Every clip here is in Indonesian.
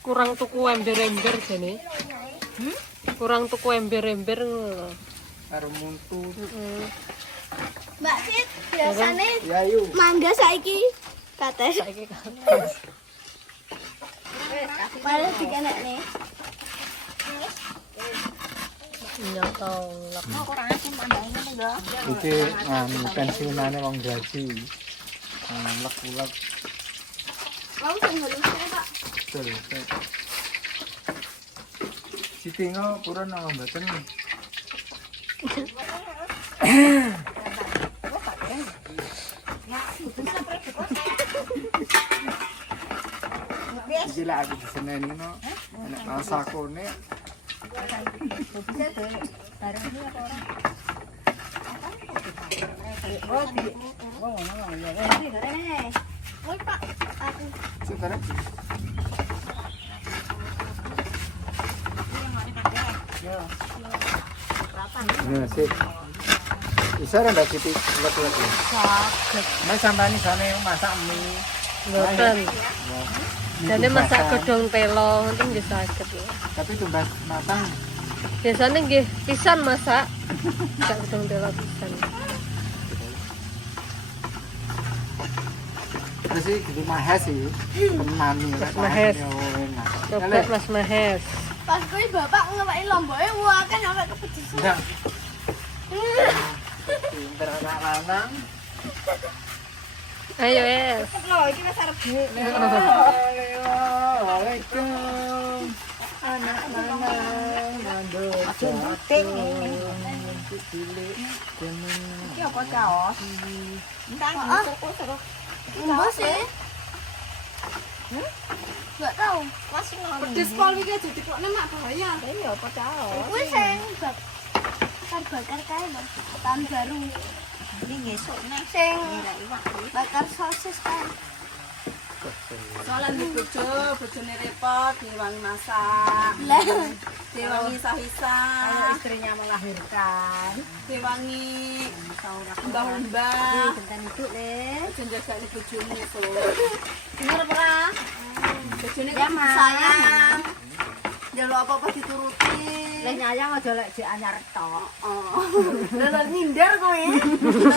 Kurang tuku ember-ember jane. Kurang tuku ember-ember ngono. Karo muntu. Mbak Sit, biasane Ya yuk. mangga saiki kates. Saiki kates. Malah dikenekne. Nyotong. Kurang asin mandang ngene lho. Iki pensiunane wong gaji. Lek-lek. Mau sing halusnya, Pak. Betul. Siti purun nang mboten. Iki lak aku diseneni no. Nek masakone Woi, Pak. Aku sekarang ya sip. Bisa ora Mbak Siti lek-lek. Saged. Mas sampean isane masak mie. Mboten. Jane masak godhong telo ngoten nggih saged ya. Tapi tumbas matang. Biasane nggih pisan masak. Masak godhong telo pisan. Terus iki kudu mahes sih. Tenan iki. Mas Mahes. Enak. Coba Mas Mahes. pas kuwi bapak ngeweki lomboke wah kan sampe kepedesan. Enggak. Pinter anak lanang. Ayo es. Lho iki wis arep Waalaikumsalam. Anak lanang mandor jenting. Iki apa kaos? Entah terus. Mbok sih. Enggak tahu. Masih ngono. Pedes pol iki aja dikokne mak bahaya. Iya apa kaos? Kuwi sing bakar kae lho. Tahun baru. Ini ngesuk nek sing bakar sosis kae. Soalan di bojone repot, diwangi masak. Diwangi sah-sah. Istrinya melahirkan. Diwangi mbah-mbah. Benten ibu le. Jenjagane bojone iso. Bener ora? Bojone Ya, Mas. sayang. Jaluk apa-apa dituruti. Lek nyayang aja lek jek anyar tok. Oh. Lek nyindir kowe.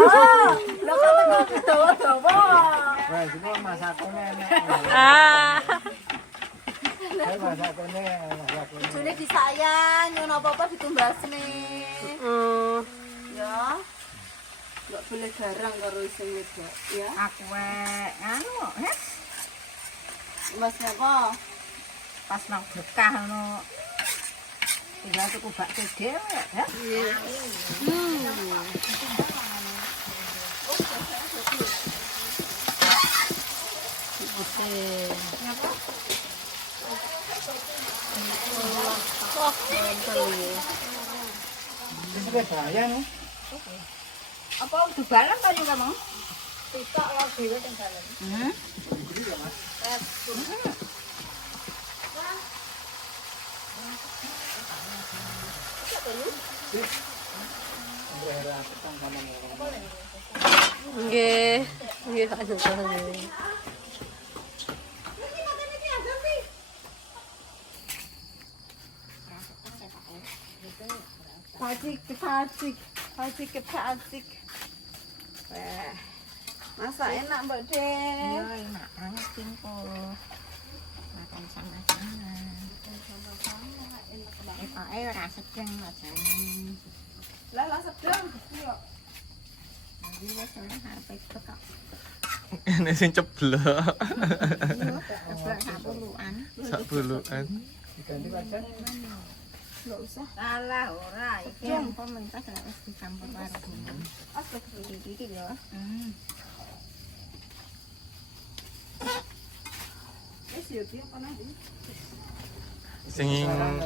Oh, lho kok dawa-dawa. Wah, semua masakane enak. Ah. Masakane. Bojone disayang, nyun apa-apa ditumbasne. Ya. Enggak boleh garang karo sing wedok, ya. Aku anu kok, Mas apa? pas nang berkah ngono. Tinggal tuku bakso dhewe, ya. Wis bahaya no. Apa udah balang kan juga, Mang? Pitok lo dhewe teng dalem. Nggih. Nggih sak nggih. Pacik. Masak enak Mbak Den. Iya, enak banget Cinko. Makan sama-sama. Etoke ora sedeng majane. Lah sedang. Yo. Jadi wis ora arepe kok. Ini sing ceblok. Keblak sapulukan. Sakbulukan. Diganti wajan. Enggak usah. Salah ora, iki apa mentas nek wis dicampur karo bumbu. Iki lho. Wis yo piye apa nang iki? Sing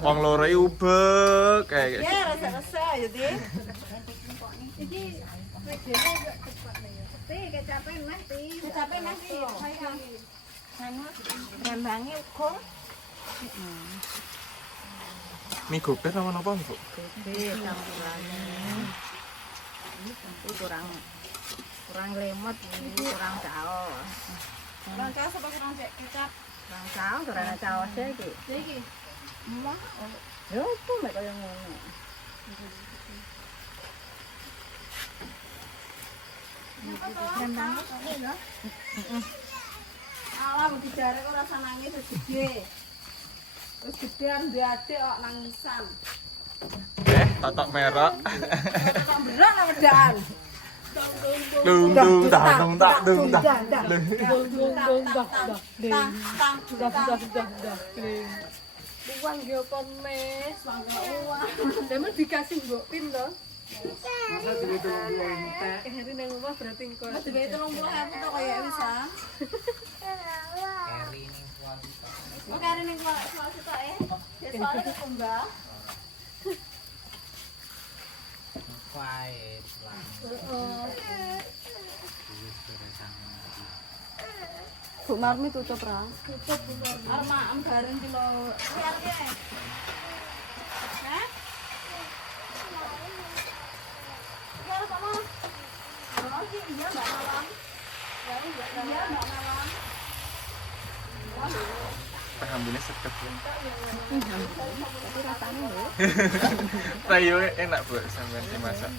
wong loro iki ubek kayak. Ya rasa-rasa ayo, Di. Iki regene enggak cepat nih. Ti kecapen meh, Ti. Kecapen meh, Ti. Anu rembange uga. Mie gober apa napa, Bu? Gede campurane. Itu kurang Kurang lemot, kurang caos. Kurang caos apa kurang kecap? Kurang caos, kurang caos iki. Iki. Emang Yo opo mek kaya ngono. alam dijare kok rasa nangis wis gede. Wis gedean duwe adik kok nangisan. Totok merah. Kok berak lah wedan. Dung dung tak dung tak dung tak. Uang yo kon mes, uang. Demen dikasih mbok pin to. Masa duwe 30.000 teh. Hari nang omah berarti engko. Wis duwe 30.000 to kaya wis ah. Oh, kare ning suatu tok ya soalnya kembang. Bu Marmi tutup ra? Tutup Bu Marmi. Arma am bareng ki lo. Lihat ya. Hah? Ya apa mau? Oh, iya Mbak Malam. Ya iya Mbak Malam. Ambilnya seket. Rayo enak bu sampean dimasak.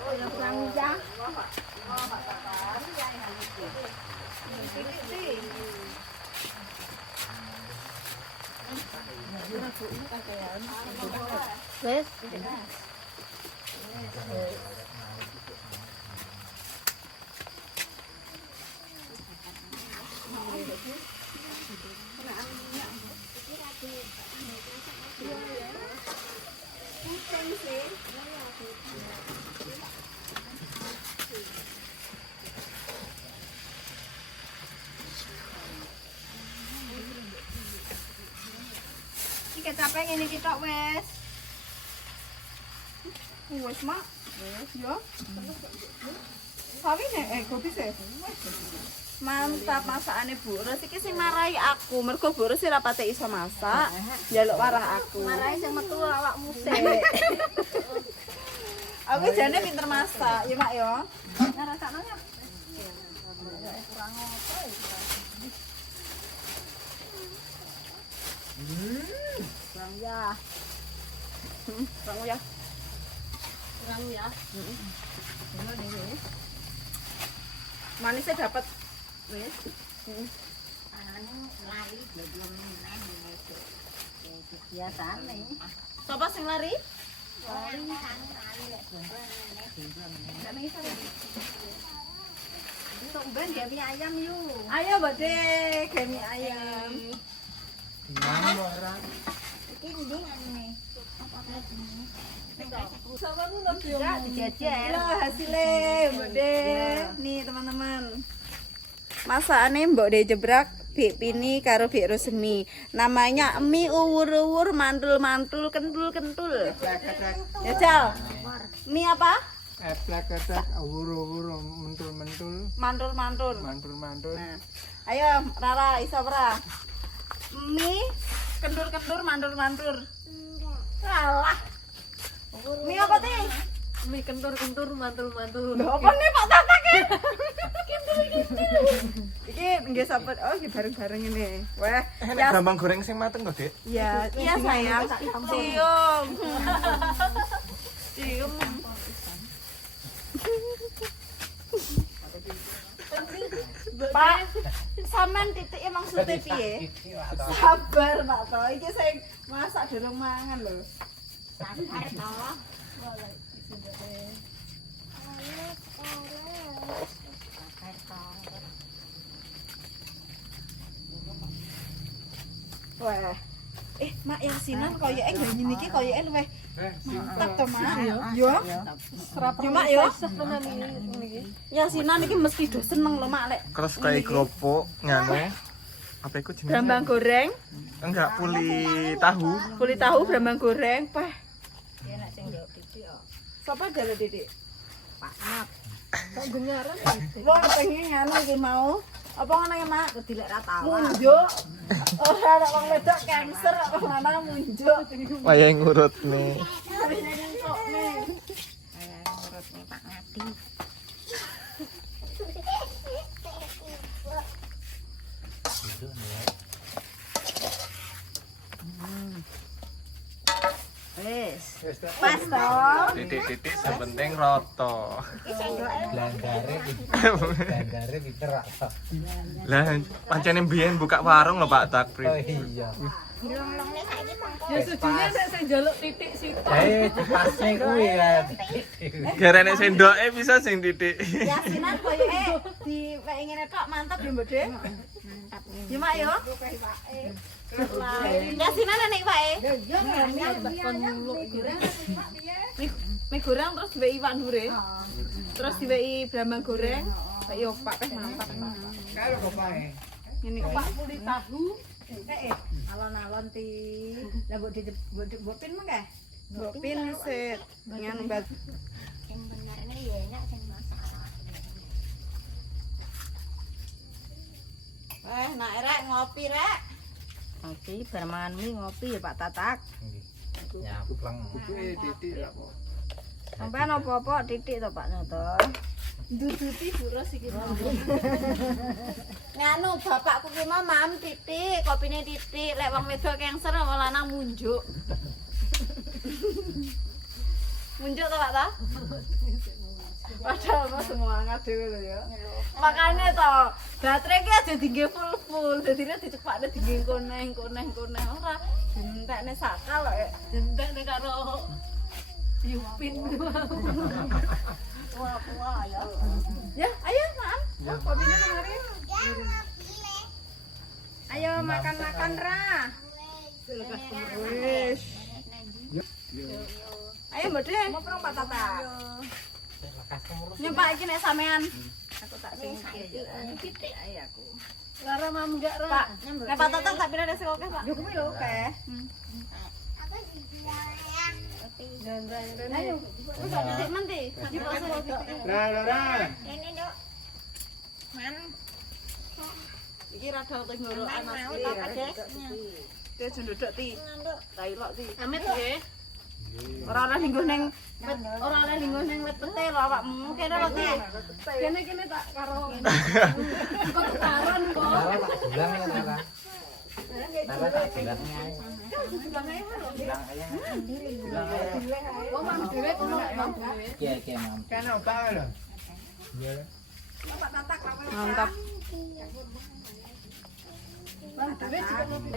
Oh, yang kurang ya. Wes. Iki kecape ngene iki tok wis. Wis mak. Wis yo. Sawi nek kopi sih. Mantap masakane Bu Ros iki sing marai aku. Mergo Bu Ros ora pate iso masak, njaluk warah aku. Marai sing metu awakmu sik. Aku jane pinter masak, ya Mak yo. Ngrasakno ya. Kurang ya. Kurang ya. Kurang ya. Manisnya dapat wis. Lari belum biasane. Sapa sing lari? Tumben gawe ayam yuk. Ayo Bade, gemi ayam. Gimana ora? Iki ndingane. Sama lu lagi Ya dijajal. Loh hasilnya Mbak De. Nih teman-teman. Masakane Mbak De jebrak Bik Pini karo Bik Rusemi. Namanya mie uwur-uwur mantul-mantul kentul-kentul. Ya Jal. Mie apa? Eplek-eplek awur-awur mentul-mentul, Mantul-mantul. mantul-mantul. Nah, ayo Rara iso ora? Mie kendur-kendur mantul-mantul. Salah. Mie apa teh? Mie kentur-kentur mantul-mantul. Lho apa nih Pak Tatak ya? Kintul-kintul. Iki nggih sapa? Oh, iki bareng-bareng ini. Wah, ya Gampang goreng sing mateng kok, Dek. iya sayang. Cium. Cium. Pak, sampean titik maksudnya piye? Sabar, Pak to. Iki sing masak durung mangan lho. Sabar to. Wah. Mak yasinan koyoke nggo ngene iki koyoke luwih mantap to, Mak. Yo. Serap Yo, Mak yo. tenan iki. Yasinan iki mesti do seneng lho, Mak lek. Terus kayak kerupuk nganu. Apa itu jenisnya? Brambang goreng, Enggak, puli tahu. kuli tahu brambang goreng, pah. Enak sing yo titik kok. Sapa jare Didik? Kok dengaran Wong pengen nganu iki mau Apa ngono ya, Mak? Kedilek ra tau. Munjuk. Ora ana wong wedok cancer apa lanang munjuk. Wayang ngurut nih. Wis. Pas toh. Titik-titik sepenting roto. Gandare pinter ra. Lah pancene mbiyen buka warung lho Pak Tak. Oh iya. Ya sujune nek sing njaluk titik sitok. Dipasne kuwi kan. Garane sendoke bisa sing titik. Yasinan koyoke diweki ngene tok mantap ya, Mbok De. Mantap. Ya, Mak yo. Yasinan nek wae. Mie goreng terus diweki iwak dure. Terus diweki brambang goreng, kayak opak mantap. Kalau kopae. Ini opak puli tahu. Alon-alon ti. Lah mbok pin mengke? Mbok pin set ngan bat. Sing bener ini ya enak sing masalah. Nak rek ngopi rek. Ngopi bar mangan mie ngopi ya Pak Tatak. Nyapleng. Titik ra kok. Sampeyan apa-apa titik to Pak Nyoto. Duduti buros iki. Nganu bapakku ki mau mam titik, kopine titik, lek wong wedok cancer apa lanang munjuk. Munjuk to Pak ta? Padahal mah semangat dhewe lho ya. Makane to, baterai ki aja dingge full, dadine dicepakne dingge koneng ora entekne sakal kok entekne karo Yupin. Wah ya. Ya, ayo makan. Kopine nang mari. Ayo makan-makan ra. Wis. Ayo Mbak De, ngoprong Pak Tata. Nyempak iki nek sampean. Aku tak singkir. Titik ae aku. Lara mam enggak ra. Pak, nek Pak Tata tak pira sik oke, Pak. Yo kuwi lho oke. Ayo. Wis tak titik menti. Yo kok Ra. Ini Dok. Man. iki rada tenggorokan asli. Ki jendodok ti. Ta ilok ti. Amit nggih. Ora oleh lingguh ning wit pete lho awakmu. Kene lho ti. Kene tak karo kok taran kok. Nara tak bilang ya Nara. Nara tak bilang. Oh mam dhewe kono mam dhewe. Iya, Mam. Kan opa lho. Iya. Mantap. Mam dhewe juga ngopi.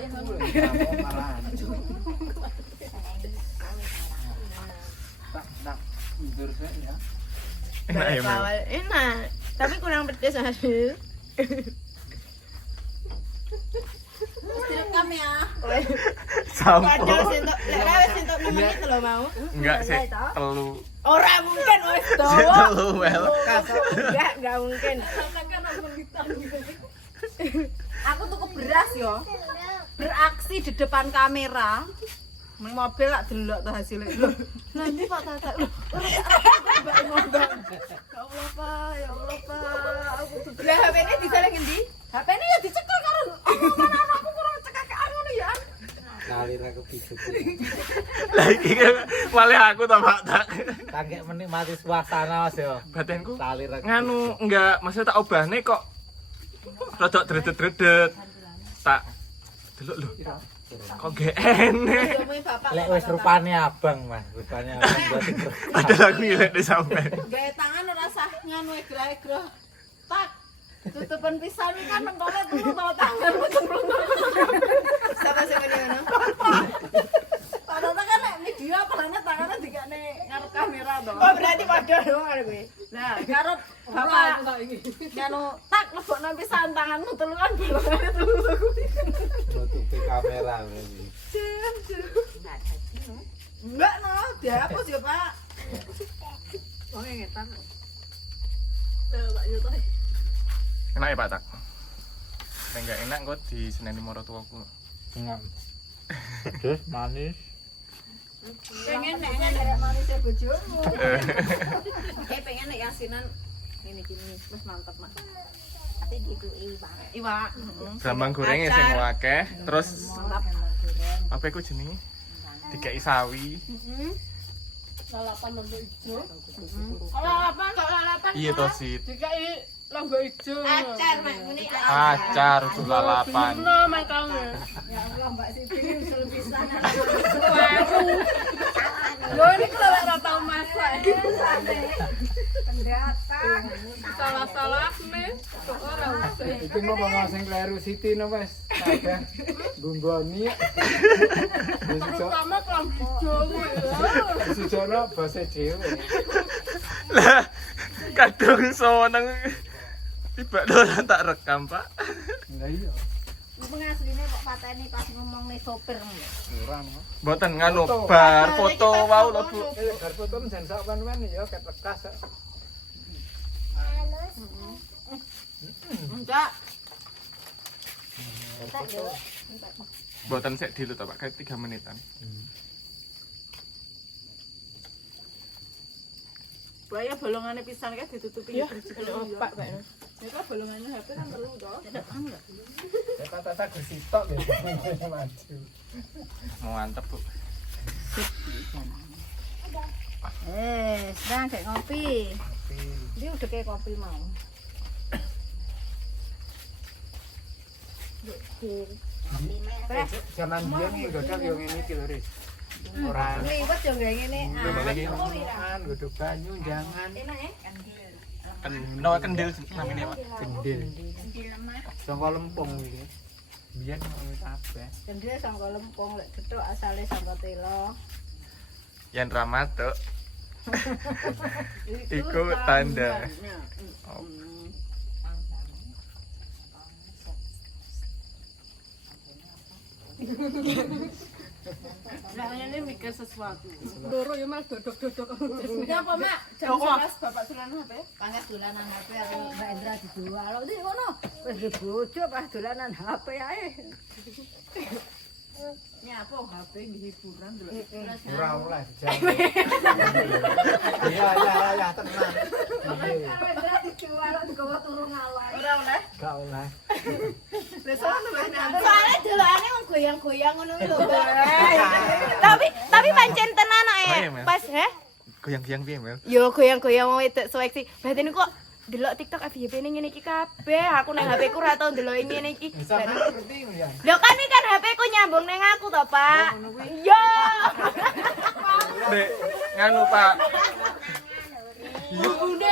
Tak tidur ya. Enak ya, Mel? Enak, tapi kurang pedes aduh. Direkam ya. Sampo. Sentok, lek wis entuk menit lho mau. Enggak sih, telu. Ora mungkin wis Sik dawa. telu, Mel. Enggak mungkin. Aku tuku beras yo. Beraksi di depan kamera. Nang mobil lak delok to hasilnya. Lho, nanti Pak Tata. Lho, Mbak ngomong. Ya Allah, Pak. Aku tuh. Lah HP-ne bisa lagi ngendi? HP-ne ya dicekel karo omongan anakku kurang cekakean ngono ya. Kali ra kepicut. Lah iki malah aku ta Pak Tak. Tangkek menikmati suasana Mas yo. Batinku Kali ra. nganu enggak maksudnya tak obahne kok rodok dredet-dredet. Tak delok lho. Kok gak enek. Lek wis rupane abang, Mas. Rupane abang. Padahal aku ilek di sampe. Gawe tangan ora sah nganu egro-egro. Tak. Tutupan pisan iki kan mentole turu to tangan cemplung. Sapa sing ngono? Padahal kan nek video apalane tangannya dikane ngarep kamera to. Oh berarti padha doang karo kowe. Nah, karo bapak nganu tak lebokno pisan tanganmu telu kan bolongane telu aku. Nutupi kamera berarti. Enggak no, dihapus ya, Pak. Wong ngetan. Pak Yuto. Enak ya Pak Tak? Nek enggak enak kok di seneni maratuaku. Enggak. Pedes, manis. Pengen nek ngarep manis bojomu. Pengen nek yasinan ngene iki wis mantep, Mak. Iwak. Brambang gorengnya sing akeh, terus apa iku jenenge? Dikei sawi. Lalapan lombok ijo. Lalapan. Iya to, Sit. Dikai lombok ijo. Acar mek ngene. Acar udah lalapan. No mangkane. Ya Allah Mbak Siti usul pisan. Lho ini kalau ora tau masak. Pendatang. Salah-salah nih. Kok ora usah. Iki mau ngomong sing kleru Siti no wes. Kabeh gunggoni. Terutama kelompok ijo kuwi. Sujono bose dhewe. Lah, kadung seneng tiba ora tak rekam, Pak. Lah iya, Pengasline kok pateni pas ngomong nih sopir. ora no. Mboten nganu bar foto wau lho, Bu. Bar foto jan sak wan-wan ya ket bekas. Enggak. Mboten sik dilu to, Pak, kayak 3 menitan. Buaya bolongannya pisang kan ditutupi ya. Pak, Pak. Itu bolongannya HP kan perlu toh. Tidak enggak. Ya tata gesitok ya. Maju. Mau mantep, Bu. Sedang kayak ngopi. Dia udah kayak kopi mau. Zaman biyen iki godhog yo ngene iki lho, Riz. Ora Liwet yo kayak gini. Lagi kan godhog banyu jangan kendil namanya, Pak. kendil. Sangka lempung iki. Biyen ngono kabeh. Kendil sangka lempung lek gethuk asale sangka telo. Yang ramatuk. Iku tanda. Oh. Nah, ini mikir sesuatu. Loro ya Mas dodok-dodok. Ya apa, Mak? Jam 11 Bapak dolanan HP? Pangas dolanan HP aku Mbak Indra dijual. Lho ndi ngono? Wis di bojo pas dolanan HP ae. Nyapo HP hiburan dulu. Ora oleh jam. Iya ya tenang. Mbak Indra dijual digawa turu ngawai. Ora oleh. Gak oleh. Soalnya delokane wong goyang-goyang ngono lho. Tapi pancen tenan ae. Oh, iya, Mel. Pas Goyang-goyang piye, Mel? yo goyang-goyang wong wedok seksi. Batin kok delok TikTok FYP ning ngene iki kabeh. Aku nang HP ku ora tau delok ngene iki. Bisa ngerti ya. Lho kan iki kan HP ku nyambung ning aku to, Pak. Yo. Dek, nganu, Pak. Ini